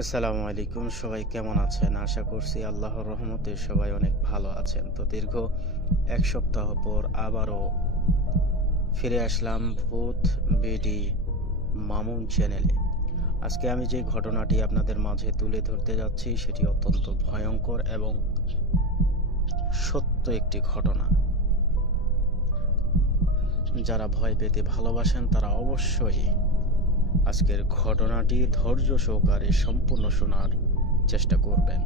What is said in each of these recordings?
আসসালামু আলাইকুম সবাই, কেমন আছেন? আশা করছি আল্লাহর রহমতে সবাই অনেক ভালো আছেন। তো দীর্ঘ এক সপ্তাহ পর আবারও ফিরে আসলাম বুথ বিডি মামুন চ্যানেলে। আজকে আমি যে ঘটনাটি আপনাদের মাঝে তুলে ধরতে যাচ্ছি, সেটি অত্যন্ত ভয়ঙ্কর এবং সত্য একটি ঘটনা। যারা ভয় পেতে ভালোবাসেন, তারা অবশ্যই আজকের ঘটনাটি ধৈর্য সহকারে সম্পূর্ণ শোনার চেষ্টা করবেন।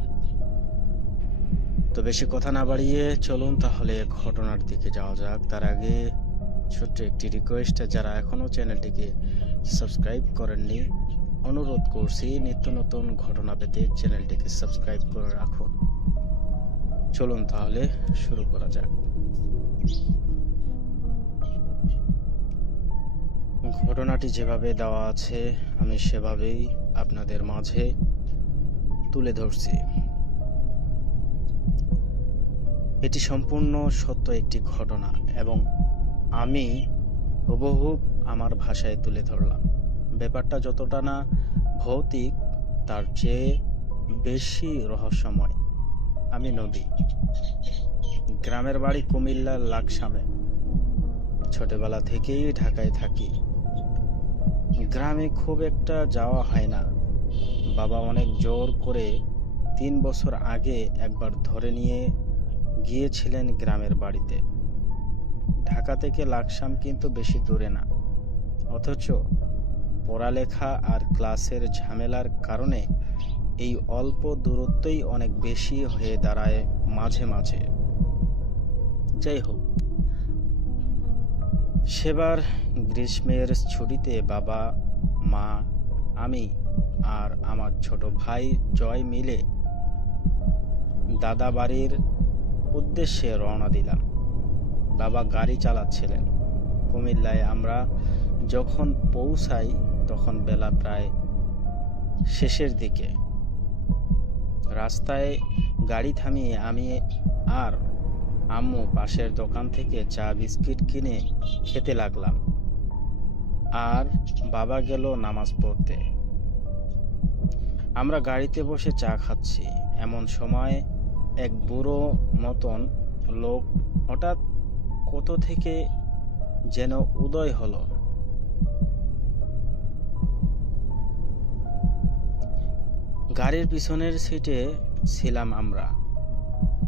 তো বেশি কথা না বাড়িয়ে চলুন তাহলে ঘটনার দিকে যাওয়া যাক। তার আগে ছোট্ট একটি রিকোয়েস্ট যারা এখনও চ্যানেলটিকে সাবস্ক্রাইব করেননি, অনুরোধ করছি নিত্য নতুন ঘটনা পেতে চ্যানেলটিকে সাবস্ক্রাইব করে রাখুন। চলুন তাহলে শুরু করা যাক। ঘটনাটি যেভাবে দেওয়া আছে, আমি সেভাবেই আপনাদের মাঝে তুলে ধরছি। এটি সম্পূর্ণ সত্য একটি ঘটনা এবং আমি হুবহুব আমার ভাষায় তুলে ধরলাম। ব্যাপারটা যতটা না ভৌতিক, তার চেয়ে বেশি রহস্যময়। আমি নদী গ্রামের বাড়ি কুমিল্লার লাকসামে। ছোটবেলা থেকেই ঢাকায় থাকি। গ্রামে খুব একটা যাওয়া হয় না। বাবা অনেক জোর করে তিন বছর আগে একবার ধরে নিয়ে গিয়েছিলেন গ্রামের বাড়িতে। ঢাকা থেকে লাকসাম কিন্তু বেশি দূরে না। অথচ পড়ালেখা আর ক্লাসের ঝামেলার কারণে এই অল্প দূরত্বই অনেক বেশি হয়ে দাঁড়ায় মাঝে মাঝে। যাই হোক সেবার গ্রীষ্মের ছুটিতে বাবা, মা, আমি আর আমার ছোট ভাই জয় মিলে দাদা বাড়ির উদ্দেশ্যে রওনা দিলাম। বাবা গাড়ি চালাচ্ছিলেন। কুমিল্লায় আমরা যখন পৌঁছাই, তখন বেলা প্রায় শেষের দিকে। রাস্তায় গাড়ি থামিয়ে আমি আর আম্মু পাশের দোকান থেকে চা বিস্কিট কিনে খেতে লাগলাম। আর বাবা গেল নামাজ পড়তে। আমরা গাড়িতে বসে চা খাচ্ছি। এমন সময় এক বুড়ো মতন লোক হঠাৎ কোথা থেকে যেন উদয় হলো। গাড়ির পিছনের সিটে ছিলাম আমরা।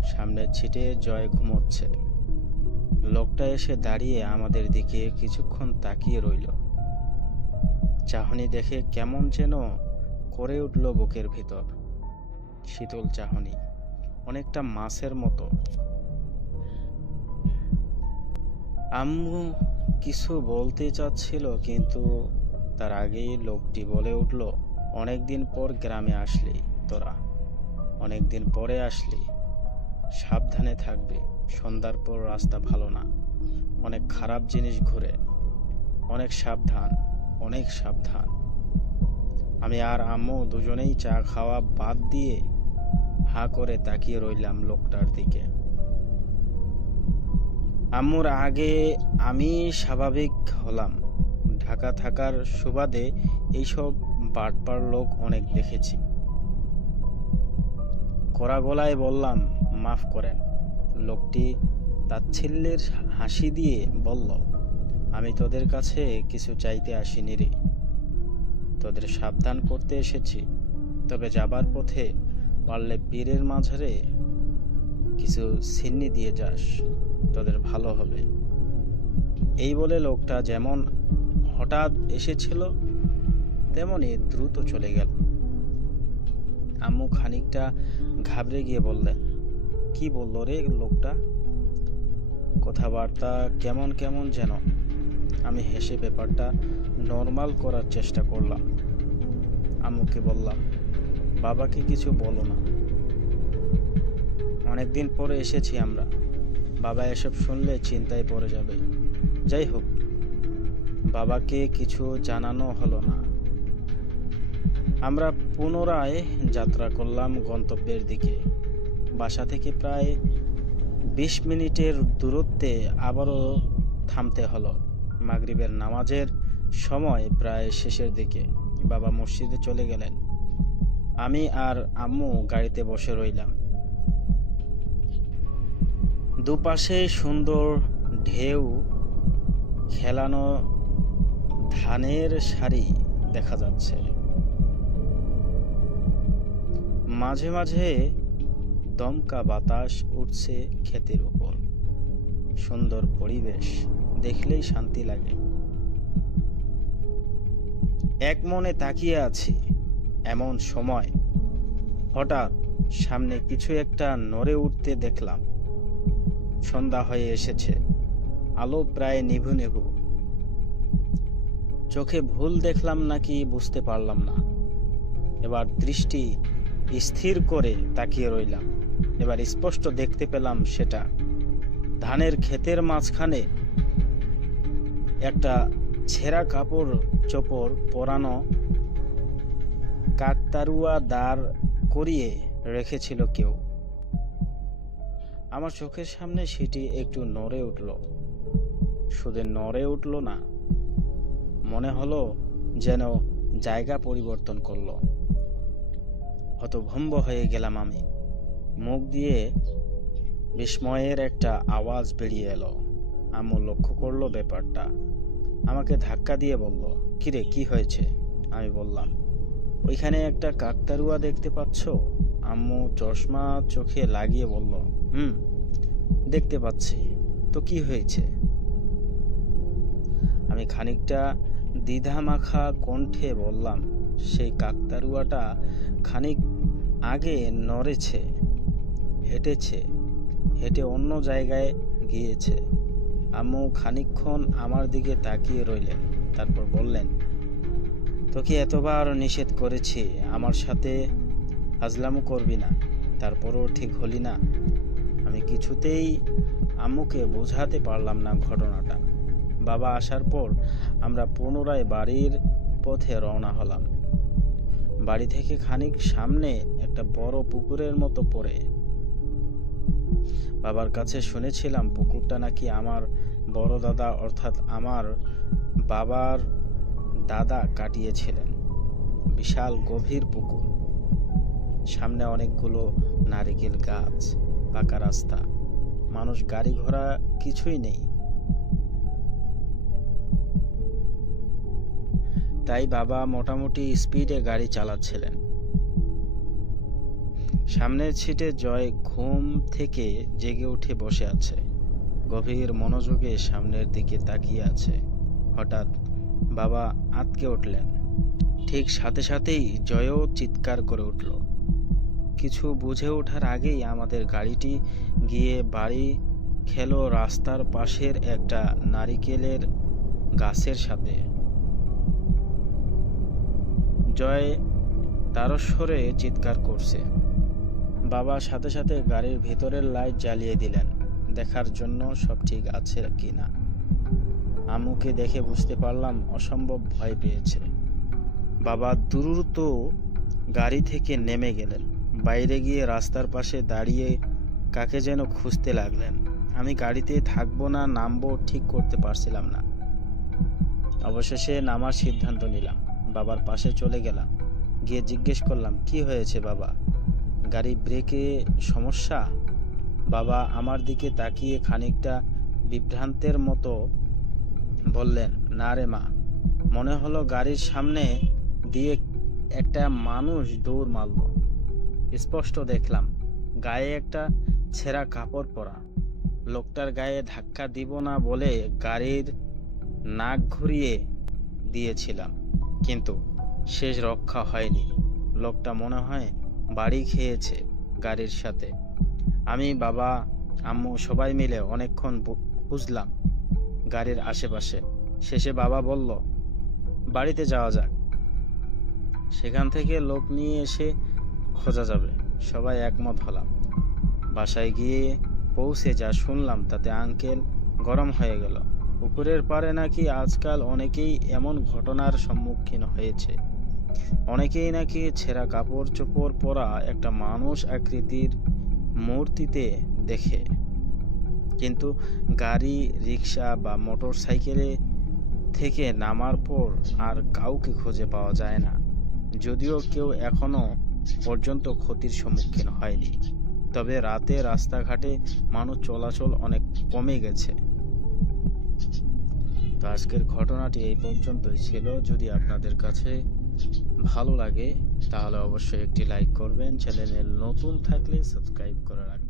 সামনের ছিটে জয় ঘুমোচ্ছে। লোকটা এসে দাঁড়িয়ে আমাদের দিকে কিছুক্ষণ তাকিয়ে রইল। চাহনি দেখে কেমন যেন করে উঠল বুকের ভিতর। শীতল চাহনি, অনেকটা মাছের মতো। আম্মু কিছু বলতে চাচ্ছিল, কিন্তু তার আগেই লোকটি বলে উঠল, অনেকদিন পর গ্রামে আসলি তোরা। অনেকদিন পরে আসলি। সাবধানে থাকবে। সন্ধ্যার পর রাস্তা ভালো না। অনেক খারাপ জিনিস ঘুরে। অনেক সাবধান অনেক সাবধান। আমি আর আম্মু দুজনেই চা খাওয়া বাদ দিয়ে হা করে তাকিয়ে রইলাম লোকটার দিকে। আম্মুর আগে আমি স্বাভাবিক হলাম। ঢাকা থাকার সুবাদে এইসব বাটপার লোক অনেক দেখেছি। কড়া গলায় বললাম, মাফ করেন। লোকটি তাচ্ছিল্যের হাসি দিয়ে বলল, আমি তোদের কাছে কিছু চাইতে আসিনি রে। তোদের সাবধান করতে এসেছি, তবে যাবার পথে পারলে পীরের মাঝারে কিছু সিন্নি দিয়ে যাস, তোদের ভালো হবে। এই বলে লোকটা যেমন হঠাৎ এসেছিল, তেমনি দ্রুত চলে গেল। আম্মু খানিকটা ঘাবড়ে গিয়ে বললেন কি বলল রে লোকটা? কথাবার্তা কেমন কেমন যেন। আমি হেসে ব্যাপারটা নর্মাল করার চেষ্টা করলাম। আম্মুকে বললাম, বাবাকে কিছু বলো না। অনেকদিন পরে এসেছি আমরা। বাবা এসব শুনলে চিন্তায় পড়ে যাবে। যাই হোক, বাবাকে কিছু জানানো হলো না। আমরা পুনরায় যাত্রা করলাম গন্তব্যের দিকে। বাসা থেকে প্রায় বিশ মিনিটের দূরত্বে আবারও থামতে হলো। মাগরিবের নামাজের সময় প্রায় শেষের দিকে বাবা মসজিদে চলে গেলেন। আমি আর আম্মু গাড়িতে বসে রইলাম। দুপাশে সুন্দর ঢেউ, খেলানো ধানের সারি দেখা যাচ্ছে। মাঝে মাঝে দমকা বাতাস উঠছে ক্ষেতের উপর সুন্দর পরিবেশ, দেখলেই শান্তি লাগে। এক মনে তাকিয়ে আছি, এমন সময়। হঠাৎ সামনে কিছু একটা নড়ে উঠতে দেখলাম। সন্ধ্যা হয়ে এসেছে, আলো প্রায় নিভু নিভু। চোখে ভুল দেখলাম নাকি বুঝতে পারলাম না। এবার দৃষ্টি স্থির করে তাকিয়ে রইলাম। এবার স্পষ্ট দেখতে পেলাম সেটা। ধানের ক্ষেতের মাঝখানে একটা ছেঁড়া কাপড় চোপড় পরানো কাকতারুয়া দাঁড় করিয়ে রেখেছিল কেউ। আমার চোখের সামনে সেটি একটু নড়ে উঠল। শুধু নড়ে উঠল না, মনে হলো যেন জায়গা পরিবর্তন করল। হতভম্ব হয়ে গেলাম আমি। মুখ দিয়ে বিস্ময়ের একটা আওয়াজ বেরিয়ে এলো। আম্মু লক্ষ্য করল ব্যাপারটা। আমাকে ধাক্কা দিয়ে বলল, কিরে, কি হয়েছে? আমি বললাম, ওইখানে একটা কাকতারুয়া দেখতে পাচ্ছ? আম্মু চশমা চোখে লাগিয়ে বলল, হুম, দেখতে পাচ্ছি। তো কি হয়েছে? আমি খানিকটা দ্বিধা মাখা কণ্ঠে বললাম সেই কাকতারুয়াটা খানিক আগে নড়েছে, হেঁটেছে, হেঁটে অন্য জায়গায় গিয়েছে। আম্মু খানিকক্ষণ আমার দিকে তাকিয়ে রইলেন, তারপর বললেন, তোকে এতবার নিষেধ করেছি, আমার সাথে হাজলামও করবি না, তারপরও ঠিক হলি না। আমি কিছুতেই আম্মুকে বোঝাতে পারলাম না ঘটনাটা। বাবা আসার পর আমরা পুনরায় বাড়ির পথে রওনা হলাম। বাড়ি থেকে খানিক সামনে একটা বড় পুকুরের মতো পড়ে। বাবার কাছে শুনেছিলাম, পুকুরটা নাকি আমার বড় দাদা অর্থাৎ আমার বাবার দাদা কাটিয়েছিলেন। বিশাল গভীর পুকুর। সামনে অনেকগুলো নারিকেল গাছ, পাকা রাস্তা। মানুষ গাড়ি ঘোড়া কিছুই নেই। তাই বাবা মোটামুটি স্পিডে গাড়ি চালাচ্ছিলেন। সামনের সিটে জয় ঘুম থেকে জেগে উঠে বসে আছে। গভীর মনোযোগে সামনের দিকে তাকিয়ে আছে। হঠাৎ বাবা আতকে উঠলেন। ঠিক সাথে সাথেই জয়ও চিৎকার করে উঠল। কিছু বুঝে ওঠার আগেই আমাদের গাড়িটি গিয়ে বাড়ি খেলো রাস্তার পাশের একটা নারিকেলের গাছের সাথে। জয় তারস্বরে চিৎকার করছে। বাবা সাথে সাথে গাড়ির ভেতরের লাইট জ্বালিয়ে দিলেন, দেখার জন্য সব ঠিক আছে কি না। আমুকে দেখে বুঝতে পারলাম অসম্ভব ভয় পেয়েছে। বাবা দ্রুত গাড়ি থেকে নেমে গেলেন। বাইরে গিয়ে রাস্তার পাশে দাঁড়িয়ে কাকে যেন খুঁজতে লাগলেন। আমি গাড়িতে থাকব না, নামবো ঠিক করতে পারছিলাম না। অবশেষে নামার সিদ্ধান্ত নিলাম। বাবার পাশে চলে গেলাম। গিয়ে জিজ্ঞেস করলাম, কি হয়েছে বাবা? গাড়ি ব্রেকে সমস্যা? বাবা আমার দিকে তাকিয়ে খানিকটা বিভ্রান্তের মতো বললেন, না রে মা। মনে হলো গাড়ির সামনে দিয়ে একটা মানুষ দৌড় মারল। স্পষ্ট দেখলাম, গায়ে একটা ছেঁড়া কাপড় পরা। লোকটার গায়ে ধাক্কা দিব না বলে গাড়ির নাক ঘুরিয়ে দিয়েছিলাম। কিন্তু শেষ রক্ষা হয়নি। লোকটা মনে হয় বাড়ি খেয়েছে গাড়ির সাথে। আমি, বাবা, আম্মু সবাই মিলে অনেকক্ষণ খুঁজলাম গাড়ির আশেপাশে। শেষে বাবা বলল, বাড়িতে যাওয়া যাক। সেখান থেকে লোক নিয়ে এসে খোঁজা যাবে। সবাই একমত হলাম। বাসায় গিয়ে পৌঁছে যা শুনলাম তাতে আঙ্কেল গরম হয়ে গেল। পুকুরের পাড়ে নাকি আজকাল অনেকেই এমন ঘটনার সম্মুখীন হয়েছে। অনেকেই নাকি ছেঁড়া কাপড় চোপড় পরা একটা মানুষ আকৃতির মূর্তিতে দেখে। কিন্তু গাড়ি রিক্সা বা মোটর সাইকেলে থেকে নামার পর আর কাউকে খুঁজে পাওয়া যায় না। যদিও কেউ এখনও পর্যন্ত ক্ষতির সম্মুখীন হয়নি। তবে রাতে রাস্তাঘাটে মানুষ চলাচল অনেক কমে গেছে। তো আজকের ঘটনাটি এই পর্যন্তই ছিল। যদি আপনাদের কাছে ভালো লাগে, তাহলে অবশ্যই একটি লাইক করবেন। চ্যানেলে নতুন থাকলে সাবস্ক্রাইব করে রাখবেন।